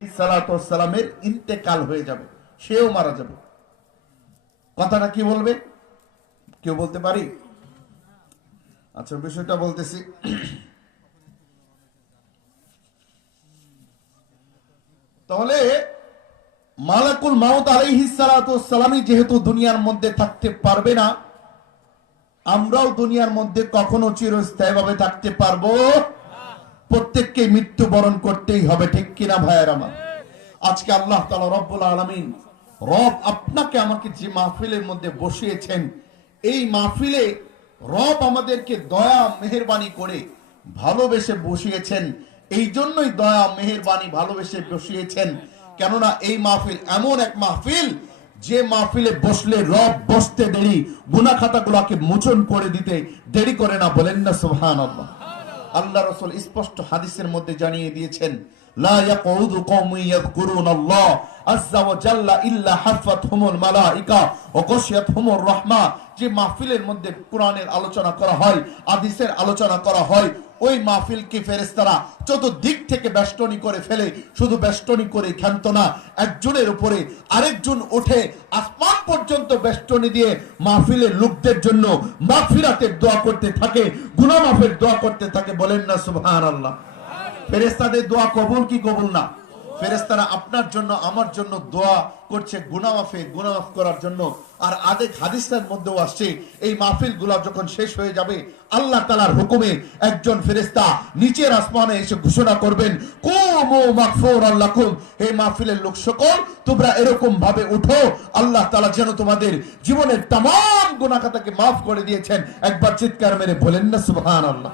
সালামের ইন্তেকাল হয়ে যাবে, সেও মারা যাবে। কথাটা কি বলবে, কেউ বলতে পারি? আচ্ছা, বিষয়টা বলতেছি। তাহলে মালাকুল মাউত আলাইহিস সালাতু ওয়াস সালামই যেহেতু দুনিয়ার মধ্যে থাকতে পারবে না, আমরাও দুনিয়ার মধ্যে কখনো চিরস্থায়ীভাবে থাকতে পারবো প্রত্যেককে মৃত্যুবরণ করতেই হবে, ঠিক কিনা ভাইয়ের আমার? আজকে আল্লাহ তাআলা রব্বুল আলামিন, রব আপনাকে আমাকে যে মাহফিলের মধ্যে বসিয়েছেন, এই মাহফিলে রব আমাদেরকে দয়া মেহেরবানি করে ভালোবেসে বসিয়েছেন। এই জন্যই দয়া মেহেরবানি ভালোবেসে বসিয়েছেন, কেননা এই মাহফিল এমন এক মাহফিল যে মাহফিলে বসলে রব বসতে দেরি, গুনাহ খাতাগুলোকে মোচন করে দিতে দেরি করে না। বলেন না সুবহানাল্লাহ। আল্লাহ রাসূল স্পষ্ট হাদিসের মধ্যে জানিয়ে দিয়েছেন, লা ইয়াকুদু কওমুন ইয়াযকুরুনাল্লাহ আযজা ওয়া জাল্লা ইল্লা হাফাতহুমুল মালায়েকা ওয়া গাশিয়াতহুমুর রাহমা। যে মাহফিলের মধ্যে কোরআনের আলোচনা করা হয়, হাদিসের আলোচনা করা হয়, ওই মাহফিলকে ফেরেশতারা চতুর্দিক থেকে বেষ্টনী করে ফেলে। শুধু বেষ্টনী করে ক্ষান্ত না, একজনের উপরে আরেকজন উঠে আসমান পর্যন্ত বেষ্টনী দিয়ে মাহফিলের লোকদের জন্য মাগফিরাতের দোয়া করতে থাকে, গুনাহ মাফের দোয়া করতে থাকে। বলেন না সুবহানাল্লাহ। ফেরেশতাদের দোয়া কবুল কি কবুল না? ফেরেশতারা আপনার জন্য আমার জন্য দোয়া করছে গুনাহ মাফ করার জন্য। আর আদেক হাদিসের মধ্যেও আসছে, এই মাহফিলগুলো যখন শেষ হয়ে যাবে, আল্লাহ তাআলার হুকুমে একজন ফেরেশতা নিচের আসমানে এসে ঘোষণা করবেন, কুমু মাগফুরাল লাকুম, হে মাহফিলের লোক সকল, তোমরা এরকম ভাবে উঠো, আল্লাহ তাআলা যেন তোমাদের জীবনের तमाम গুনাহ খাতাকে মাফ করে দিয়েছেন। একবার চিৎকার মেরে বলেন না সুবহানাল্লাহ।